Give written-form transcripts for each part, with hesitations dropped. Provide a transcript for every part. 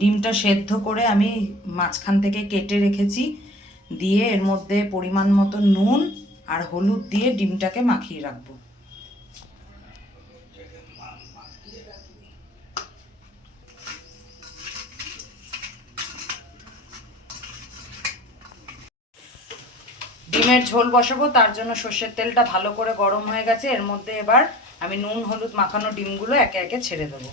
ডিমটা সেদ্ধ করে আমি মাঝখান থেকে কেটে রেখেছি, দিয়ে এর মধ্যে পরিমাণ মতো নুন আর হলুদ দিয়ে ডিমটাকে মাখিয়ে রাখবো। ডিমের ঝোল বসাবো, তার জন্য সর্ষের তেলটা ভালো করে গরম হয়ে গেছে। এর মধ্যে এবার আমি নুন হলুদ মাখানো ডিমগুলো একে একে ছেড়ে দেবো।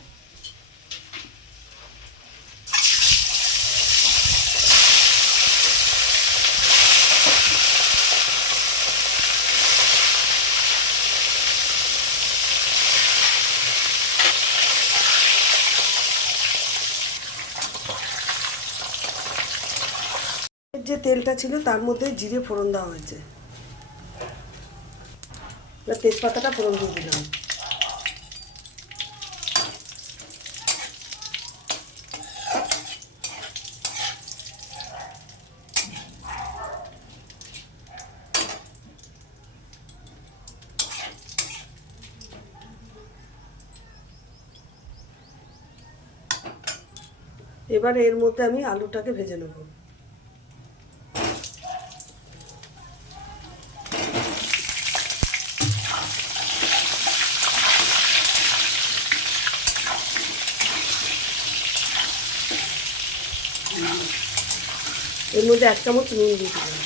যে তেলটা ছিল তার মধ্যে জিরে ফোড়ন দেওয়া হয়েছে, তেজপাতাটা ফোড়ন দিয়ে দিলাম। এবার এর মধ্যে আমি আলুটাকে ভেজে নেব। এর মধ্যে 1 চামচ নুন দিয়ে দিলাম।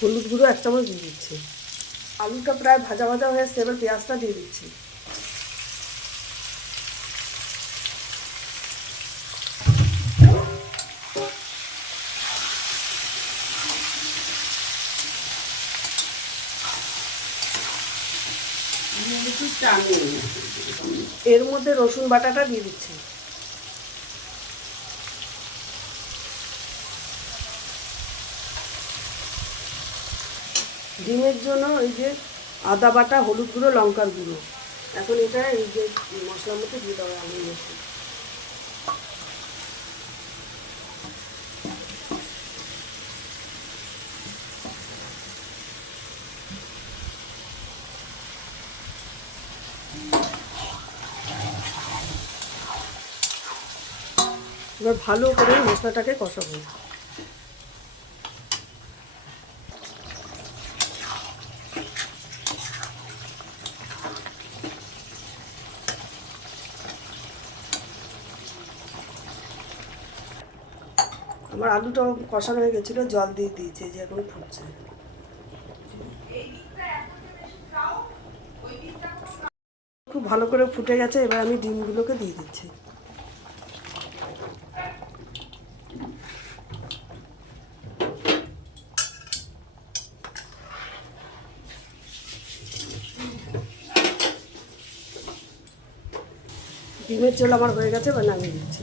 হলুদ গুঁড়ো 1 চামচ দিয়ে দিচ্ছি। আলুটা প্রায় ভাজা ভাজা হয়ে আসছে, এবার পেঁয়াজটা দিয়ে দিচ্ছি। এর মধ্যে রসুন বাটাটা দিয়ে দিচ্ছি। ডিমের জন্য এই যে আদা বাটা, হলুদ গুঁড়ো, লঙ্কার গুঁড়ো, এখন এটা এই যে মশলার মধ্যে দিয়ে দেওয়া আলুর মধ্যে। এবার ভালো করে মশলাটাকে কষাবো। আমার আলুটা কষানো হয়ে গেছিলো, জল দিয়ে দিয়েছে, যে এখন ফুটছে। খুব ভালো করে ফুটে গেছে, এবার আমি ডিমগুলোকে দিয়ে দিচ্ছি। ডিমের ঝোল আমার হয়ে গেছে, এবার নামিয়ে দিচ্ছি।